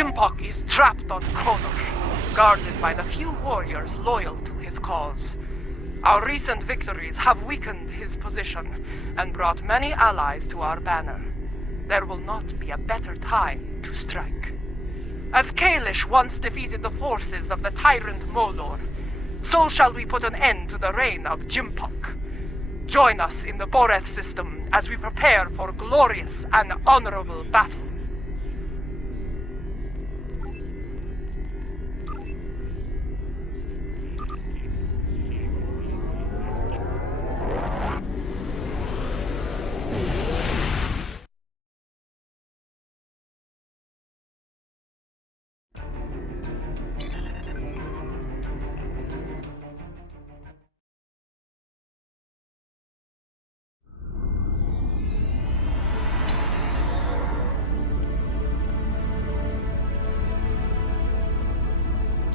Jimpok is trapped on Kodosh, guarded by the few warriors loyal to his cause. Our recent victories have weakened his position and brought many allies to our banner. There will not be a better time to strike. As Kalish once defeated the forces of the tyrant Moldor, so shall we put an end to the reign of Jimpok. Join us in the Boreth system as we prepare for glorious and honorable battle.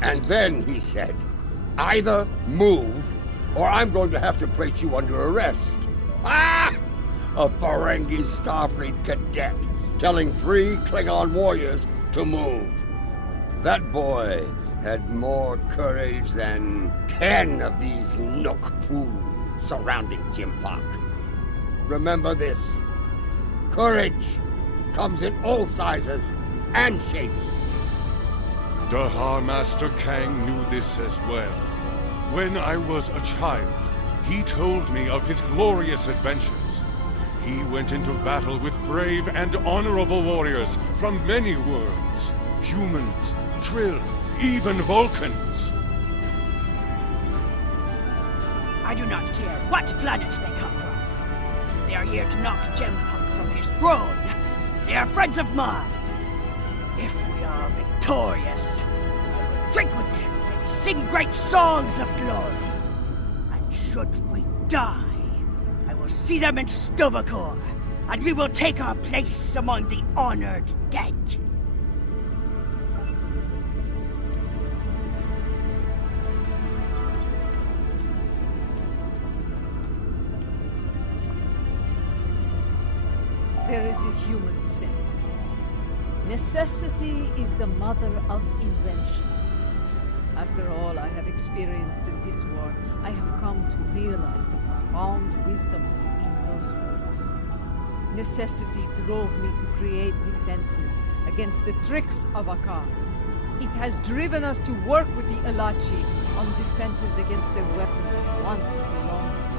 And then he said, either move, or I'm going to have to place you under arrest. Ah! A Ferengi Starfleet cadet telling 3 Klingon warriors to move. That boy had more courage than 10 of these Nokpu surrounding Jimpok. Remember this. Courage comes in all sizes and shapes. Dahar Master Kang knew this as well. When I was a child, he told me of his glorious adventures. He went into battle with brave and honorable warriors from many worlds. Humans, Trill, even Vulcans. I do not care what planets they come from. They are here to knock Jimpok from his throne. They are friends of mine. If we are victorious, I will drink with them and sing great songs of glory. And should we die, I will see them in Stovacor, and we will take our place among the honored dead. There is a human saying. Necessity is the mother of invention. After all I have experienced in this war, I have come to realize the profound wisdom in those words. Necessity drove me to create defenses against the tricks of Akar. It has driven us to work with the Elachi on defenses against a weapon that once belonged to us.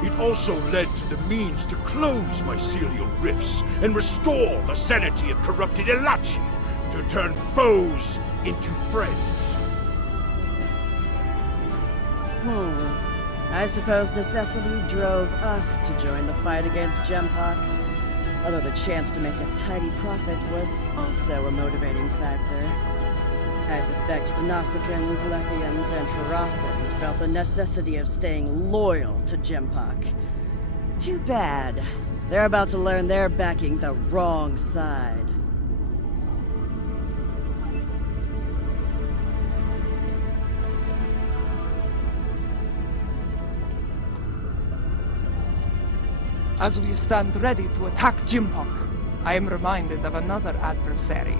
It also led to the means to close mycelial rifts and restore the sanity of corrupted Elachi, to turn foes into friends. I suppose necessity drove us to join the fight against Jimpok. Although the chance to make a tidy profit was also a motivating factor. I suspect the Nausicans, Lethians, and Ferasans felt the necessity of staying loyal to Jimpok. Too bad. They're about to learn they're backing the wrong side. As we stand ready to attack Jimpok, I am reminded of another adversary,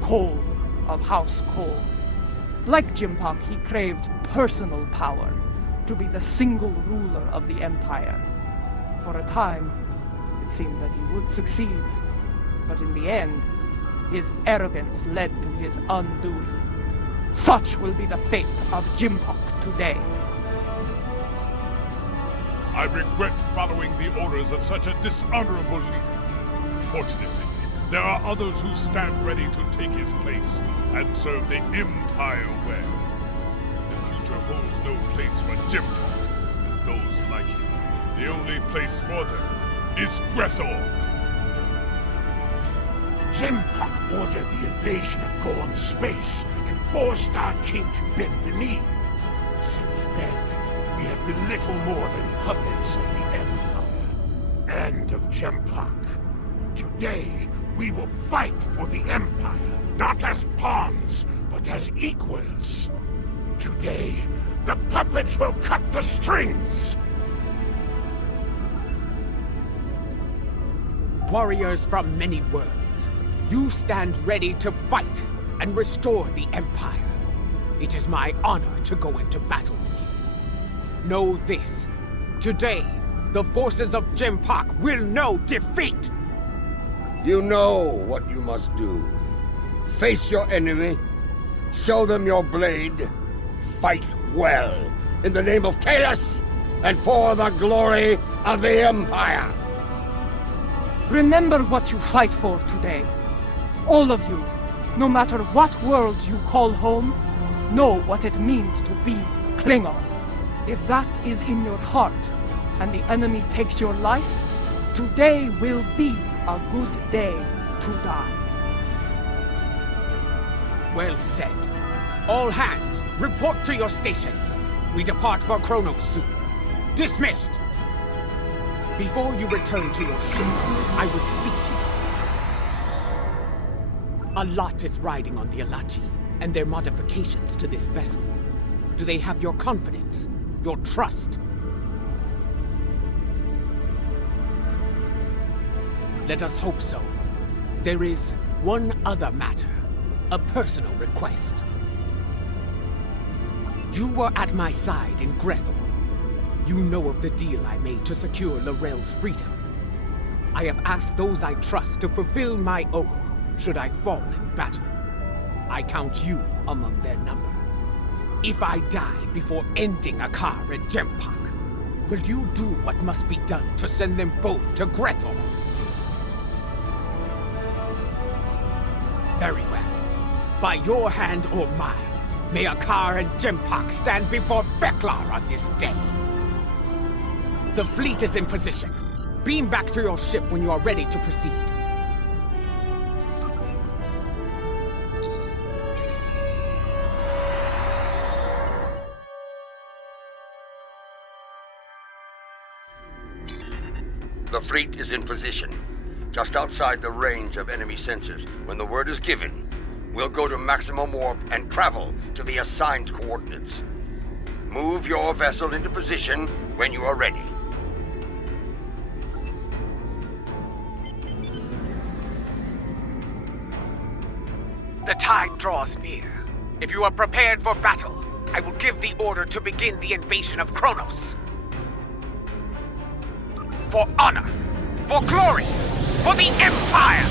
Cole of House Cole. Like Jimpok, he craved personal power, to be the single ruler of the Empire. For a time, it seemed that he would succeed, but in the end, his arrogance led to his undoing. Such will be the fate of Jimpok today. I regret following the orders of such a dishonorable leader. Fortunately, there are others who stand ready to take his place and serve the Empire well. The future holds no place for Jimpok and those like him. The only place for them is Grethor. Jimpok ordered the invasion of Gorn space and forced our king to bend the knee. Since then, we have been little more than puppets of the Empire and of Jimpok. Today, we will fight for the Empire, not as pawns, but as equals. Today, the puppets will cut the strings! Warriors from many worlds, you stand ready to fight and restore the Empire. It is my honor to go into battle with you. Know this. Today, the forces of Jempak will know defeat! You know what you must do. Face your enemy, show them your blade, fight well, in the name of Kalis, and for the glory of the Empire! Remember what you fight for today. All of you, no matter what world you call home, know what it means to be Klingon. If that is in your heart, and the enemy takes your life, today will be a good day to die. Well said. All hands, report to your stations. We depart for Kronos soon. Dismissed! Before you return to your ship, I would speak to you. A lot is riding on the Alachi, and their modifications to this vessel. Do they have your confidence? Your trust? Let us hope so. There is one other matter. A personal request. You were at my side in Grethel. You know of the deal I made to secure Lorel's freedom. I have asked those I trust to fulfill my oath should I fall in battle. I count you among their number. If I die before ending Akar and Jempak, will you do what must be done to send them both to Grethel? Very well. By your hand or mine, may Akar and Jempak stand before Veklar on this day. The fleet is in position. Beam back to your ship when you are ready to proceed. The fleet is in position, just outside the range of enemy sensors. When the word is given, we'll go to maximum warp and travel to the assigned coordinates. Move your vessel into position when you are ready. The tide draws near. If you are prepared for battle, I will give the order to begin the invasion of Kronos. For honor, for glory, for the Empire!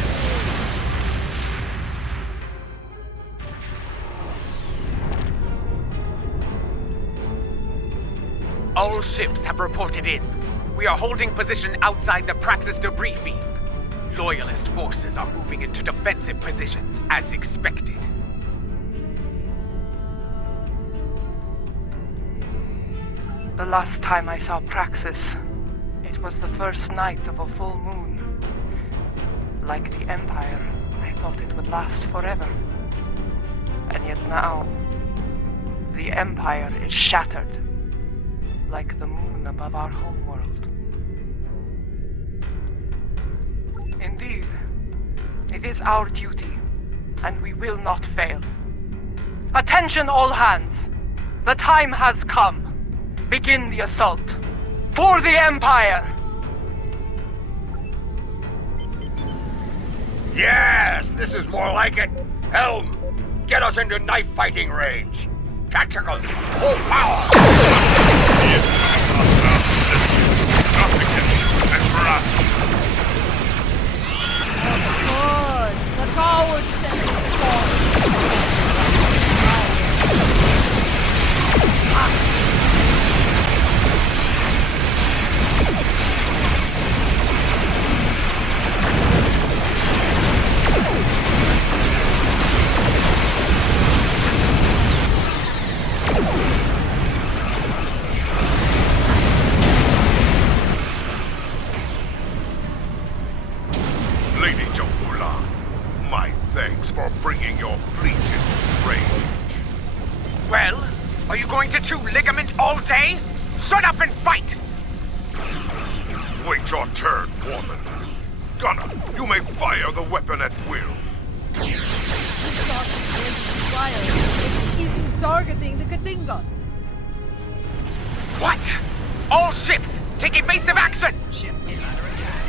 All ships have reported in. We are holding position outside the Praxis debris field. Loyalist forces are moving into defensive positions, as expected. The last time I saw Praxis, it was the first night of a full moon. Like the Empire, I thought it would last forever. And yet now, the Empire is shattered, like the moon above our homeworld. Indeed, it is our duty, and we will not fail. Attention all hands! The time has come. Begin the assault. For the Empire! Yes, this is more like it. Helm, get us into knife fighting range. Tactical, full power! Of course, the coward sent his call. Lady Jokula, my thanks for bringing your fleet into range. Well, are you going to chew ligament all day? Shut up and fight! Wait your turn, woman. Gunner, you may fire the weapon at will. This shot is fire. It isn't targeting the Klingon. What? All ships, take evasive action! Ship is under attack.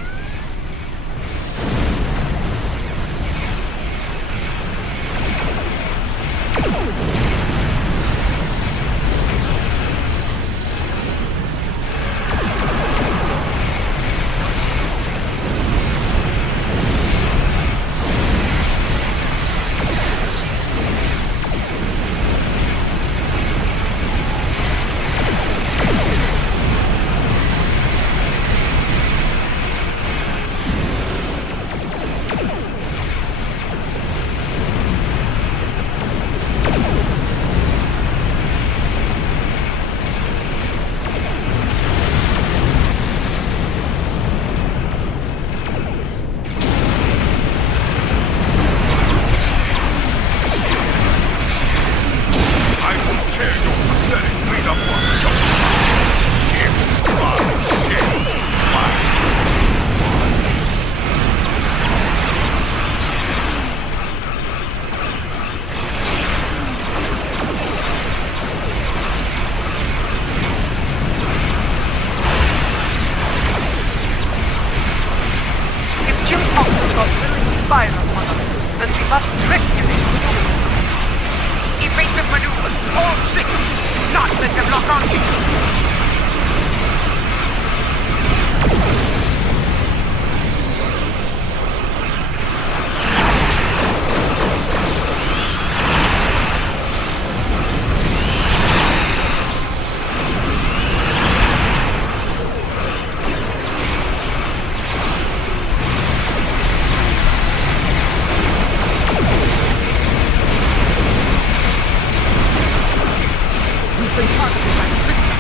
been targeted by the Crystal.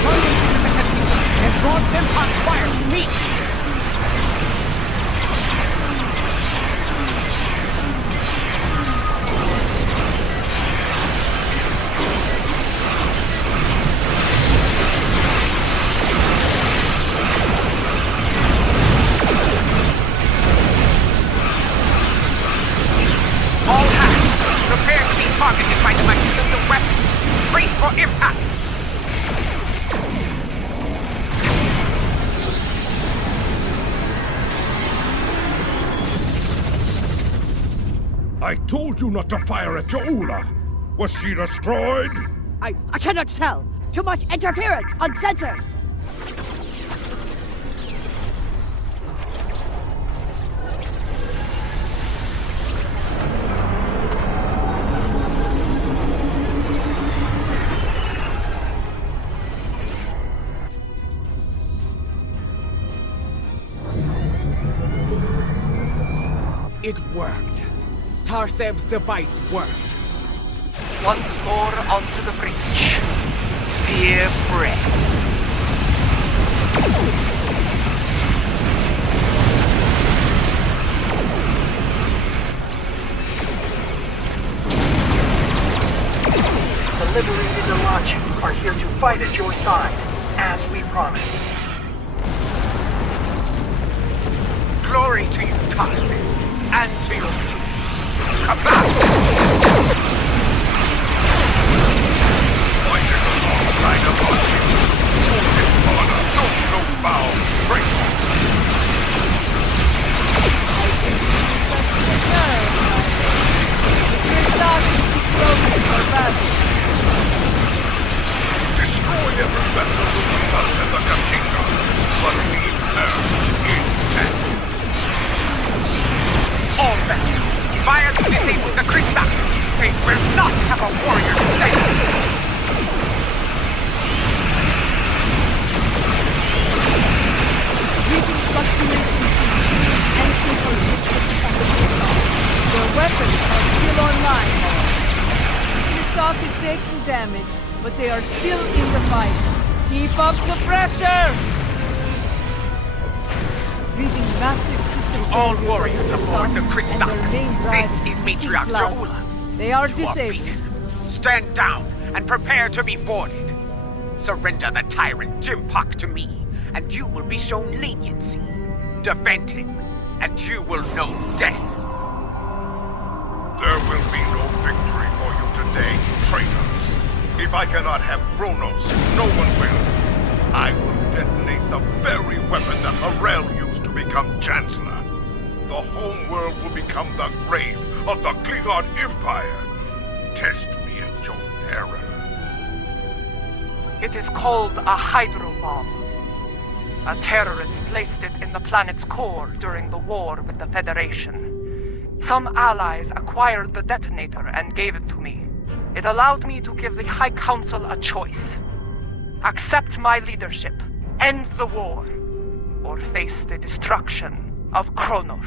Turn them into the cantina and draw Jempok's fire to me! All hands, prepare to be targeted by the material weapon. Brace for impact! I told you not to fire at Jaula. Was she destroyed? I cannot tell. Too much interference on sensors. It worked. Tarsev's device worked. Once more onto the breach. Dear friend. The liberated Ilachi are here to fight at your side, as we promised. Glory to you, Tarsev, and to your people. Kablam! Fighting alongside Ilachi. For his honor, no bow. Break on. Destroy every vessel with the Pulse and the Katinga, but leave her intact. All vessels, fire to disable the Crystal. They will not have a warrior stand. Reading fluctuations in shield and influence of the Crystal. Their weapons are still online, however. Crystal is taking damage, but they are still in the fight. Keep up the pressure! Reading massive system All failures warriors of aboard the and Crystal. their main drive This is heating Matriarch plasma. Jaula. They are You are disabled. beaten. Stand down and prepare to be boarded. Surrender the tyrant Jempok to me, and you will be shown leniency. Defend him, and you will know death. There will be no victory for you today, traitors. If I cannot have Kronos, no one will. I will detonate the very weapon that Harel used to become Chancellor. The home world will become the grave of the Klingon Empire. Test me at your peril. It is called a hydro bomb. A terrorist placed it in the planet's core during the war with the Federation. Some allies acquired the detonator and gave it to me. It allowed me to give the High Council a choice. Accept my leadership, end the war, or face the destruction of Kronos.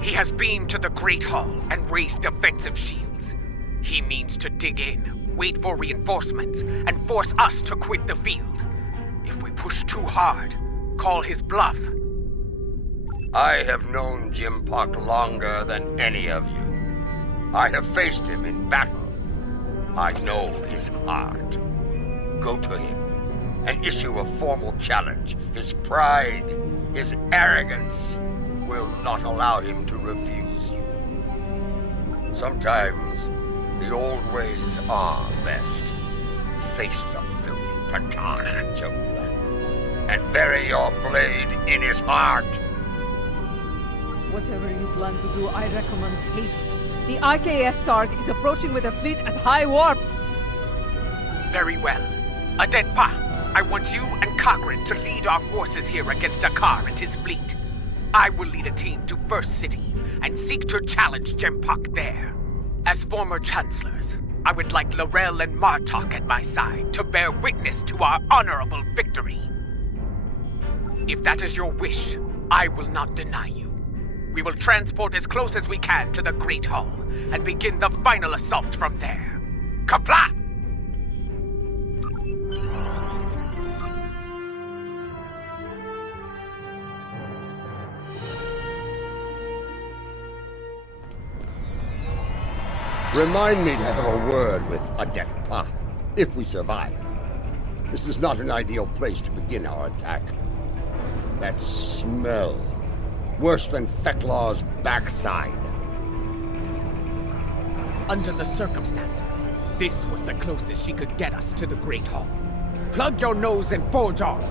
He has beamed to the Great Hall and raised defensive shields. He means to dig in, wait for reinforcements, and force us to quit the field. If we push too hard, call his bluff. I have known Jempok longer than any of you. I have faced him in battle. I know his heart. Go to him and issue a formal challenge. His pride, his arrogance will not allow him to refuse you. Sometimes the old ways are best. Face the filthy Patana, Jaula, and bury your blade in his heart. Whatever you plan to do, I recommend haste. The IKF Targ is approaching with a fleet at high warp. Very well. Adenpa, I want you and Cochrane to lead our forces here against Dakar and his fleet. I will lead a team to First City and seek to challenge Jempok there. As former chancellors, I would like Laurel and Martok at my side to bear witness to our honorable victory. If that is your wish, I will not deny you. We will transport as close as we can to the Great Hall and begin the final assault from there. Kapla! Remind me to have a word with Adept Pa, if we survive. This is not an ideal place to begin our attack. That smell. Worse than Feklaw's backside. Under the circumstances, this was the closest she could get us to the Great Hall. Plug your nose and forge on!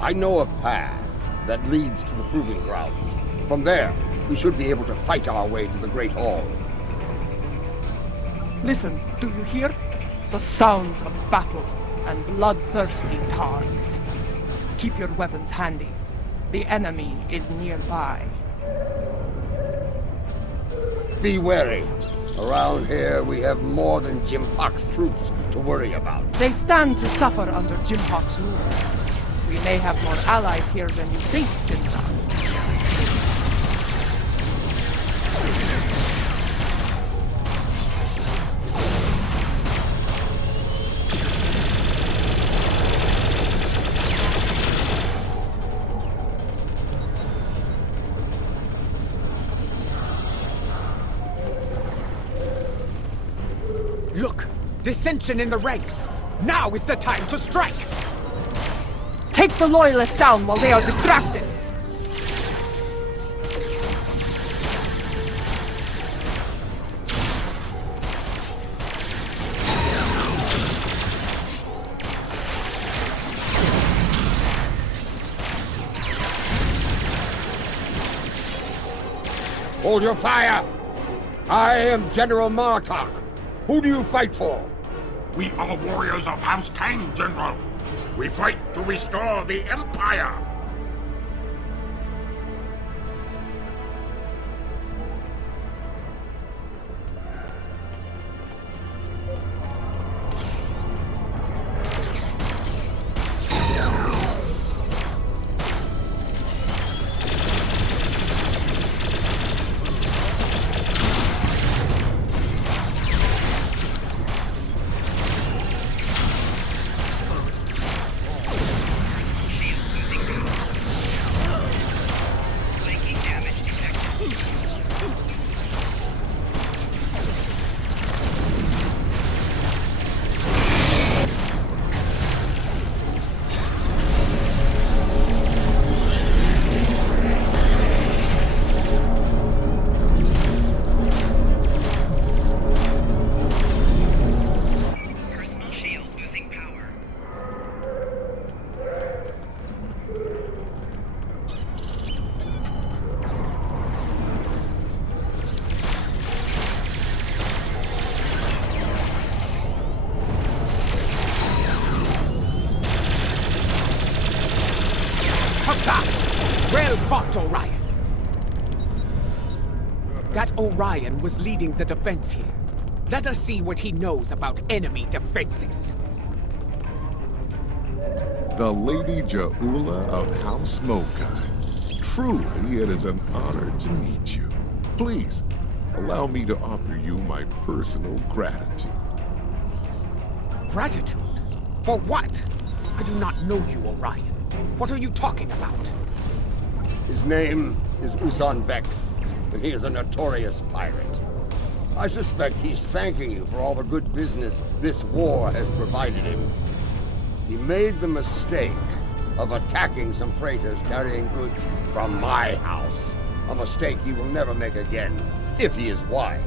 I know a path that leads to the Proving Grounds. From there, we should be able to fight our way to the Great Hall. Listen, do you hear? The sounds of battle and bloodthirsty Tarns. Keep your weapons handy. The enemy is nearby. Be wary. Around here, we have more than Jimpok's troops to worry about. They stand to suffer under Jimpok's rule. We may have more allies here than you think, Jinta. Look! Dissension in the ranks! Now is the time to strike! Take the Loyalists down while they are distracted! Hold your fire! I am General Martok. Who do you fight for? We are warriors of House Kang, General. We fight to restore the Empire. Well fought, Orion! That Orion was leading the defense here. Let us see what he knows about enemy defenses. The Lady Ja'ula of House Mocha. Truly, it is an honor to meet you. Please, allow me to offer you my personal gratitude. Gratitude? For what? I do not know you, Orion. What are you talking about? His name is Usan Vek, and he is a notorious pirate. I suspect he's thanking you for all the good business this war has provided him. He made the mistake of attacking some freighters carrying goods from my house. A mistake he will never make again, if he is wise.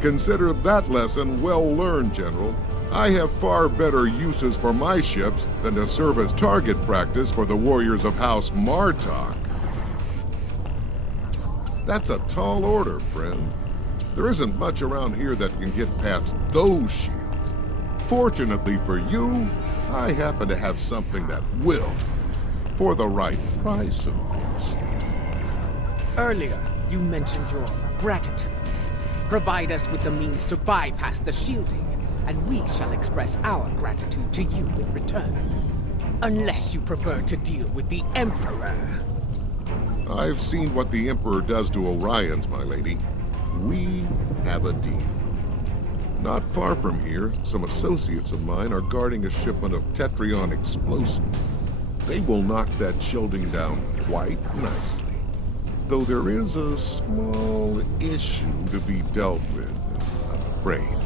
Consider that lesson well learned, General. I have far better uses for my ships than to serve as target practice for the warriors of House Martok. That's a tall order, friend. There isn't much around here that can get past those shields. Fortunately for you, I happen to have something that will. For the right price, of course. Earlier, you mentioned your gratitude. Provide us with the means to bypass the shielding, and we shall express our gratitude to you in return. Unless you prefer to deal with the Emperor. I've seen what the Emperor does to Orions, my lady. We have a deal. Not far from here, some associates of mine are guarding a shipment of Tetrion explosives. They will knock that shielding down quite nicely. Though there is a small issue to be dealt with, I'm afraid.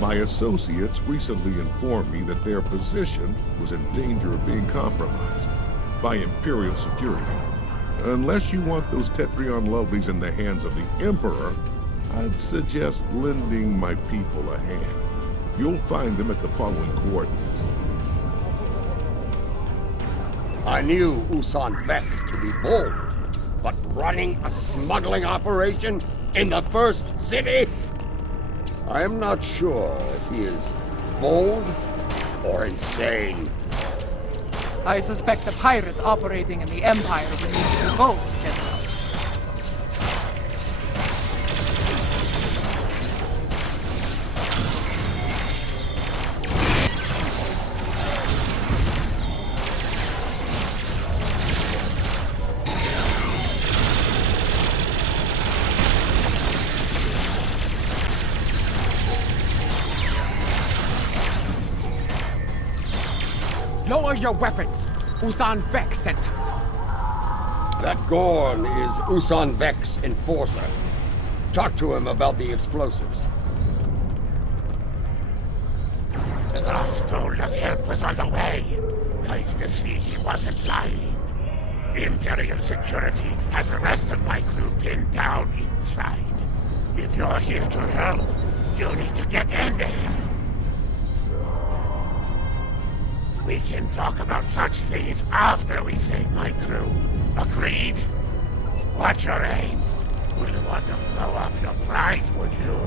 My associates recently informed me that their position was in danger of being compromised by Imperial security. Unless you want those Tetrion lovelies in the hands of the Emperor, I'd suggest lending my people a hand. You'll find them at the following coordinates. I knew Usan Vek to be bold, but running a smuggling operation in the first city? I am not sure if he is bold or insane. I suspect a pirate operating in the Empire will need to do both, General. Lower your weapons! Usan Vek sent us. That Gorn is Usan Vek's enforcer. Talk to him about the explosives. Roth told us help was on the way. Nice to see he wasn't lying. Imperial security has the rest of my crew pinned down inside. If you're here to help, you need to get in there. We can talk about such things after we save my crew. Agreed? What's your aim? Would you want to blow up your prize, would you?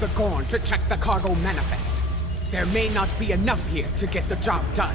The Gorn to check the cargo manifest. There may not be enough here to get the job done.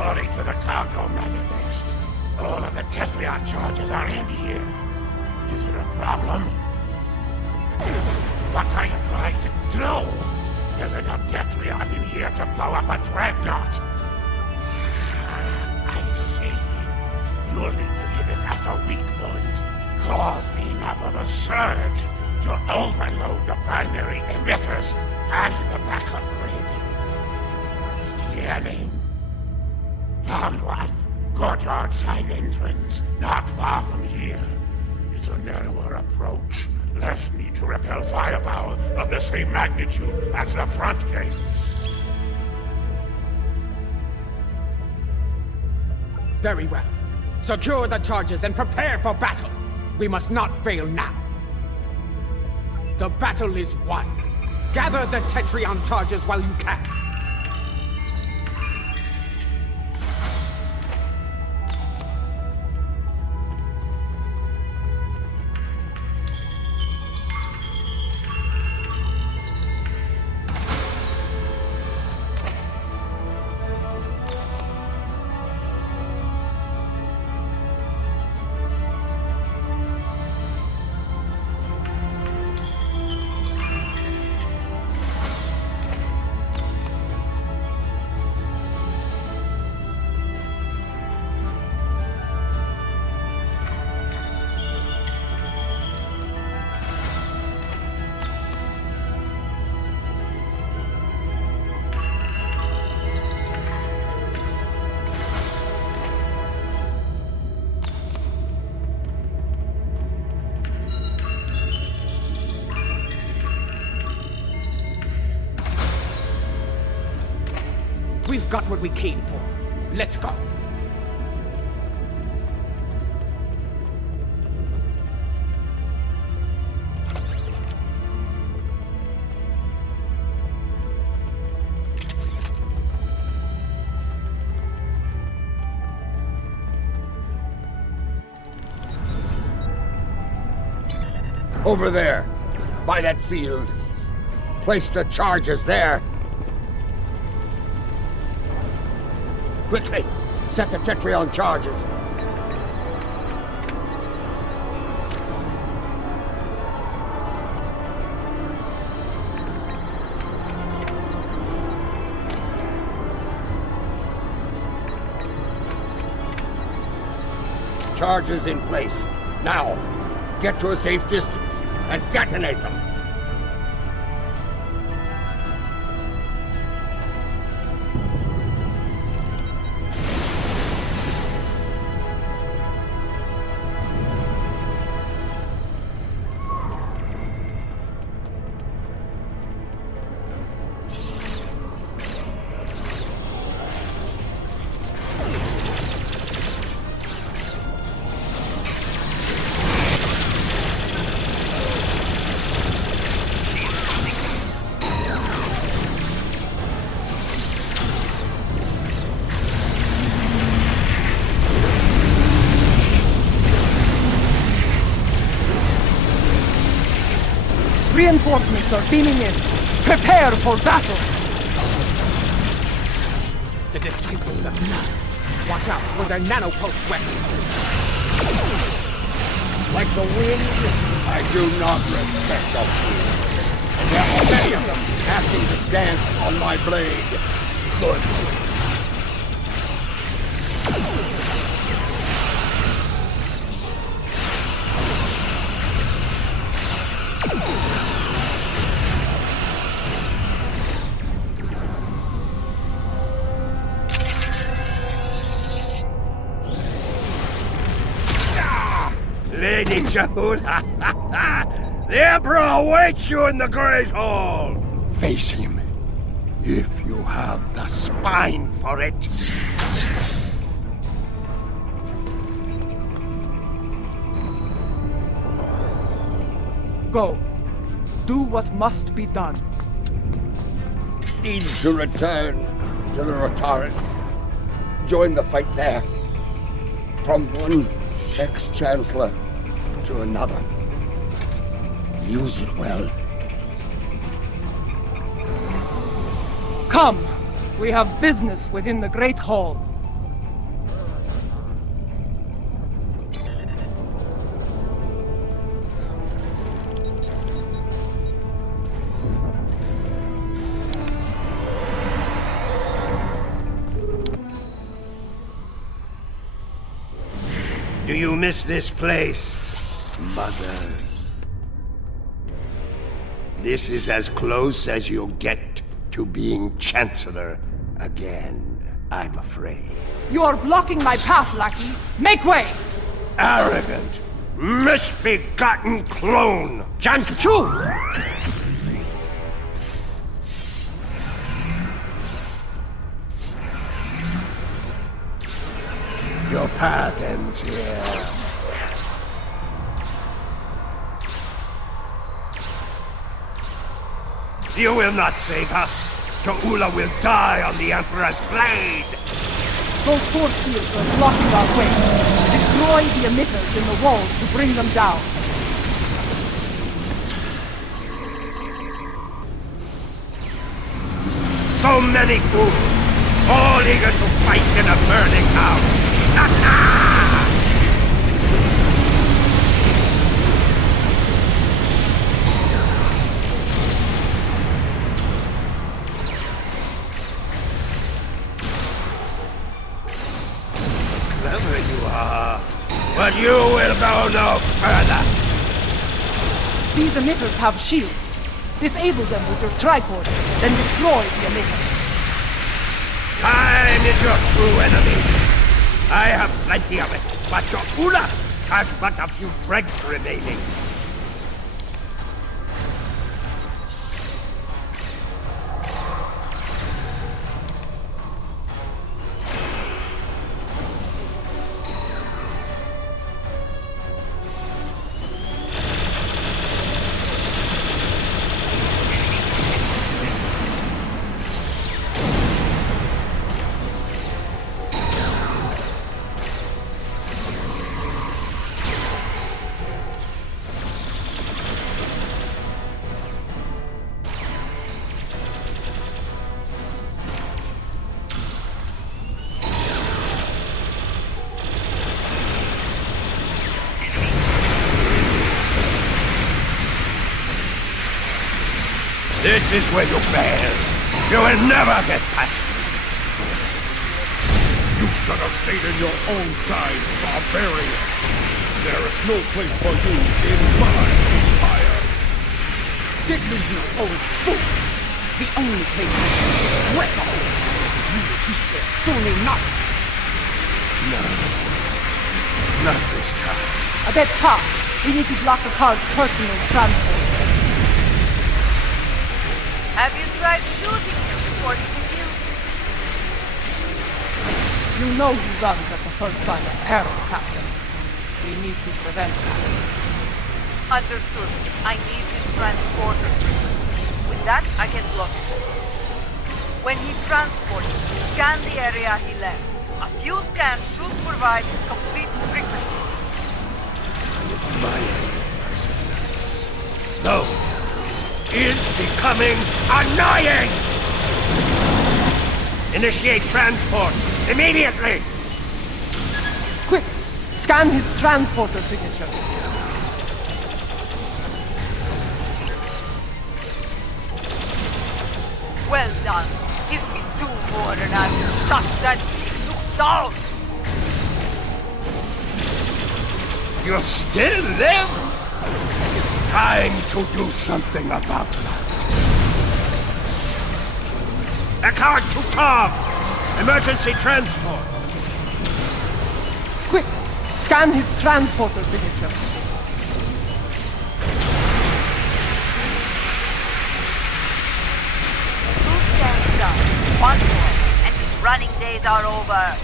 According to the cargo manifest, all of the Tetrion charges are in here. Is there a problem? What are you trying to do? There's enough Tetrion in here to blow up a dreadnought. I see. You'll need to hit it at a weak point. Cause enough of a surge to overload the primary emitters and the backup grid. Scanning. Found one. Courtyard side entrance, not far from here. It's a narrower approach, less need to repel firepower of the same magnitude as the front gates. Very well. Secure the charges and prepare for battle. We must not fail now. The battle is won. Gather the Tetrion charges while you can. We've got what we came for. Let's go. Over there, by that field. Place the charges there. Quickly, set the Tetrion charges. Charges in place. Now, get to a safe distance and detonate them. Reinforcements are beaming in. Prepare for battle! The disciples of None. Watch out for their nanopulse weapons. Like the wind, I do not respect the wind. And there are many of them asking to dance on my blade. Good. Lady Jahula, the Emperor awaits you in the Great Hall! Face him, if you have the spine for it. Go. Do what must be done. Need to return to the Rotaran. Join the fight there. From one ex-chancellor to another. Use it well. Come! We have business within the Great Hall. Do you miss this place, Mother? This is as close as you'll get to being Chancellor again, I'm afraid. You are blocking my path, lackey. Make way! Arrogant! Misbegotten clone! Janchu! Your path ends here. You will not save us. Jo'ula will die on the Emperor's blade! Those force fields are blocking our way. Destroy the emitters in the walls to bring them down. So many fools, all eager to fight in a burning house. Clever you are, but you will go no further. These emitters have shields. Disable them with your tricorder, then destroy the emitter. Time is your true enemy. I have plenty of it, but Jo'ula has but a few dregs remaining. This is where you fail. You will never get past me. You should have stayed in your own time, barbarian. There is no place for you in my empire. Dignity, you old fool! The only place for you is Greco! You will be there soon enough! No. Not this time. A bit tough. We need to block the car's personal transport. Have you tried shooting him before he kills you? You know he runs at the first sign of peril, Captain. We need to prevent that. Understood. I need his transporter frequency. With that, I can block it. When he transports, scan the area he left. A few scans should provide his complete frequency. My no. Is becoming annoying! Initiate transport immediately! Quick! Scan his transporter signature. Well done. Give me 2 more and I will shut that thing down! You still live? Time to do something about that. Eckhart to Tom! Emergency transport! Quick! Scan his transporter signature. 2 scans done. 1 more, and his running days are over.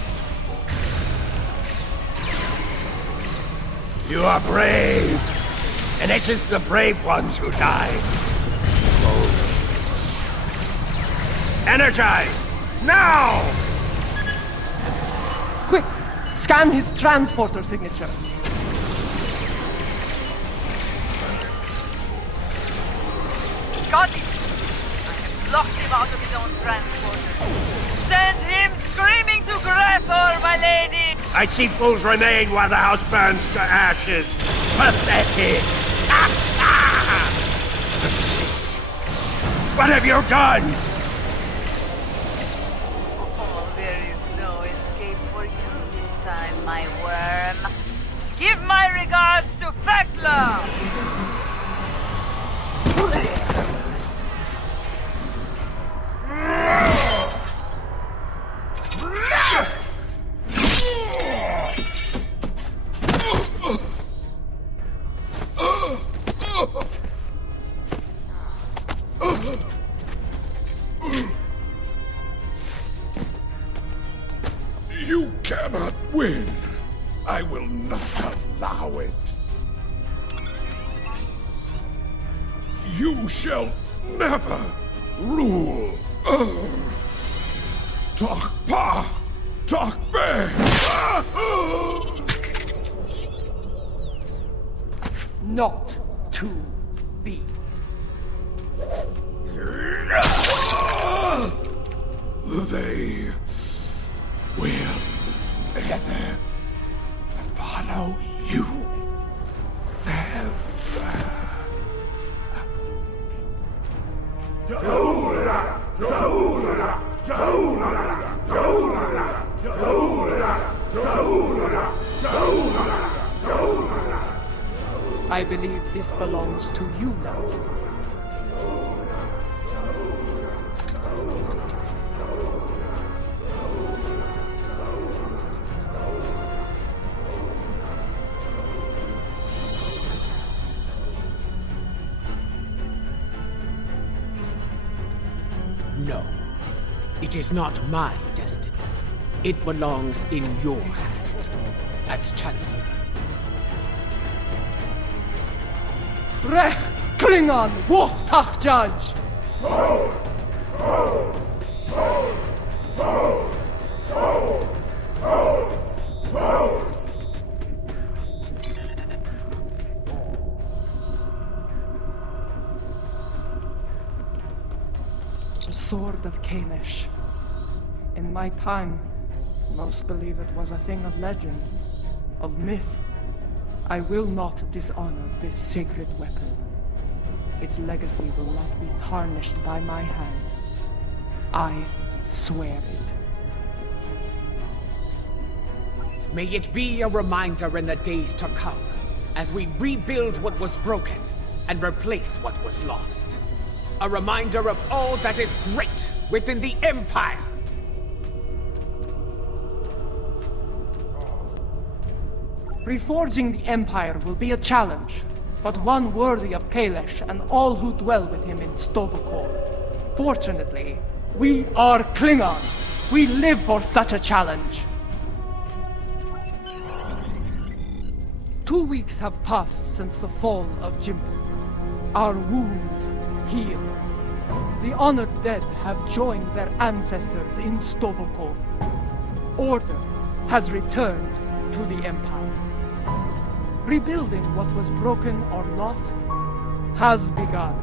You are brave! And it is the brave ones who die. Energize! Now! Quick! Scan his transporter signature. Got it! I have locked him out of his own transporter. Send him screaming to Grethor, my lady! I see fools remain while the house burns to ashes. Pathetic! What have you done? Oh, there is no escape for you this time, my worm. Give my regards to Thekla! You cannot win. I will not allow it. You shall never rule. Talk pa, talk be. Not to be. They will never follow you. I believe this belongs to you now. No. It is not my destiny. It belongs in your hand, as Chancellor. Rech Klingon Wuchtach Judge! The Sword of Kalish. In my time, most believe it was a thing of legend, of myth. I will not dishonor this sacred weapon. Its legacy will not be tarnished by my hand. I swear it. May it be a reminder in the days to come, as we rebuild what was broken and replace what was lost. A reminder of all that is great within the Empire! Reforging the Empire will be a challenge, but one worthy of Kalish and all who dwell with him in Stovokor. Fortunately, we are Klingon. We live for such a challenge. 2 weeks have passed since the fall of Jimpuk. Our wounds heal. The honored dead have joined their ancestors in Stovokor. Order has returned to the Empire. Rebuilding what was broken or lost has begun.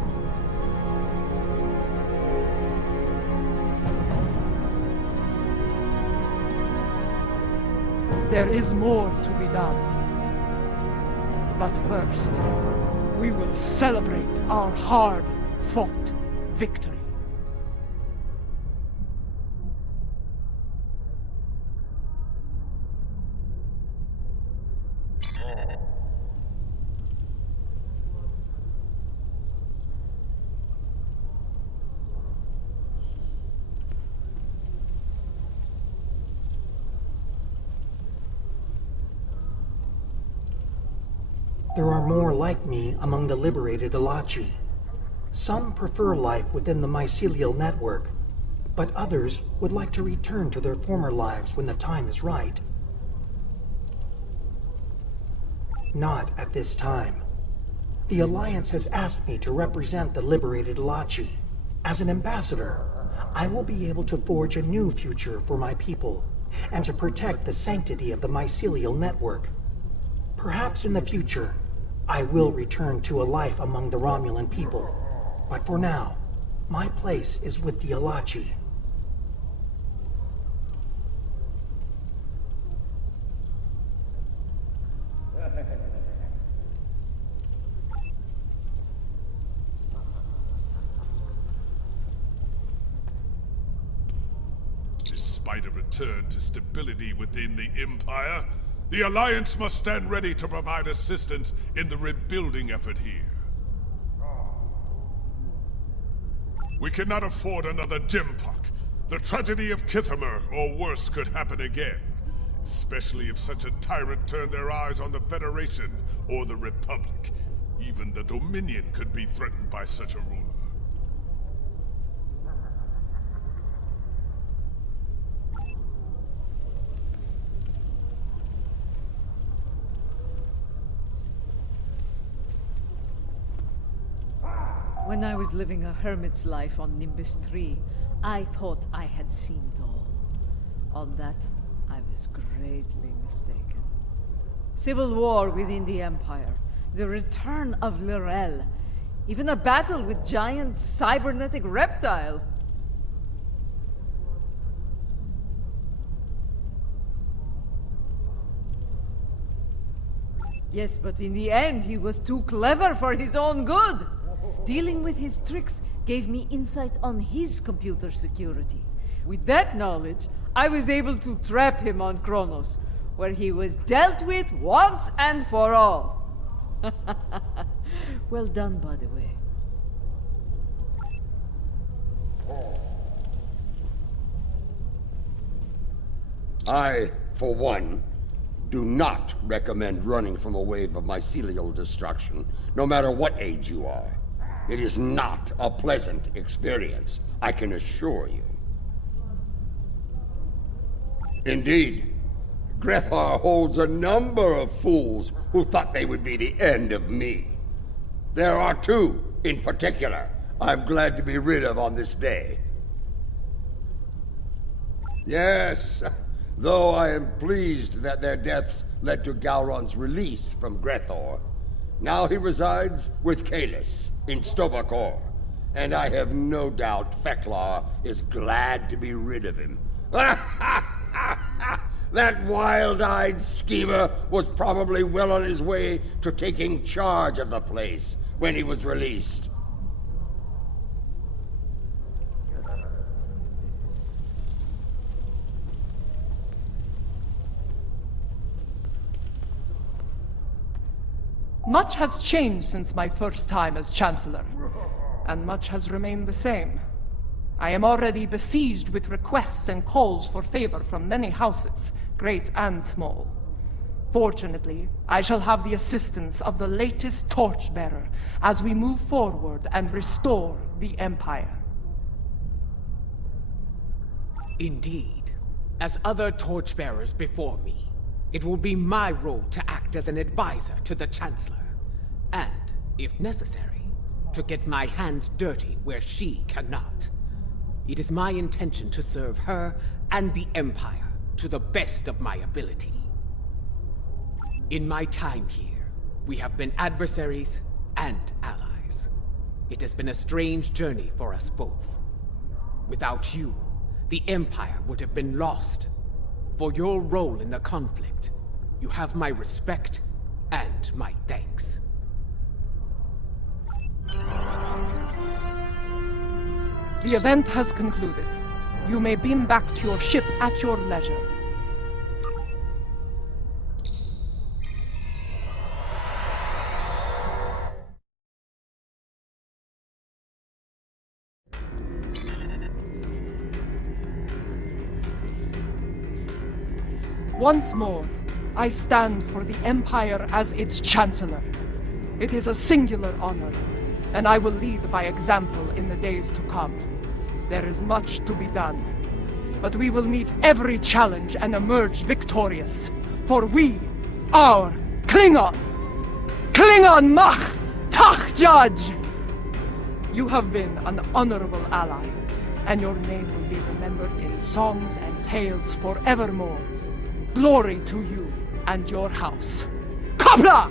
There is more to be done. But first, we will celebrate our hard-fought victory. There are more like me among the liberated Alachi. Some prefer life within the mycelial network, but others would like to return to their former lives when the time is right. Not at this time. The Alliance has asked me to represent the liberated Alachi. As an ambassador, I will be able to forge a new future for my people, and to protect the sanctity of the mycelial network. Perhaps in the future, I will return to a life among the Romulan people. But for now, my place is with the Alachi. Despite a return to stability within the Empire, the Alliance must stand ready to provide assistance in the rebuilding effort here. We cannot afford another Jimpuk. The tragedy of Kithamer or worse could happen again. Especially if such a tyrant turned their eyes on the Federation or the Republic. Even the Dominion could be threatened by such a ruler. When I was living a hermit's life on Nimbus 3, I thought I had seen it all. On that, I was greatly mistaken. Civil war within the Empire, the return of Lorel, even a battle with giant cybernetic reptile. Yes, but in the end, he was too clever for his own good. Dealing with his tricks gave me insight on his computer security. With that knowledge, I was able to trap him on Kronos, where he was dealt with once and for all. Well done, by the way. I, for one, do not recommend running from a wave of mycelial destruction, no matter what age you are. It is not a pleasant experience, I can assure you. Indeed, Grethar holds a number of fools who thought they would be the end of me. There are two, in particular, I'm glad to be rid of on this day. Yes, though I am pleased that their deaths led to Galron's release from Grethor. Now he resides with Kalis in Stovakor, and I have no doubt Feklar is glad to be rid of him. That wild-eyed schemer was probably well on his way to taking charge of the place when he was released. Much has changed since my first time as Chancellor, and much has remained the same. I am already besieged with requests and calls for favor from many houses, great and small. Fortunately, I shall have the assistance of the latest torchbearer as we move forward and restore the Empire. Indeed. As other torchbearers before me, it will be my role to act as an advisor to the Chancellor. And, if necessary, to get my hands dirty where she cannot. It is my intention to serve her and the Empire to the best of my ability. In my time here, we have been adversaries and allies. It has been a strange journey for us both. Without you, the Empire would have been lost. For your role in the conflict, you have my respect and my thanks. The event has concluded. You may beam back to your ship at your leisure. Once more, I stand for the Empire as its Chancellor. It is a singular honor, and I will lead by example in the days to come. There is much to be done, but we will meet every challenge and emerge victorious, for we are Klingon! Klingon Mach Tach Judge! You have been an honorable ally, and your name will be remembered in songs and tales forevermore. Glory to you and your house. Kapla!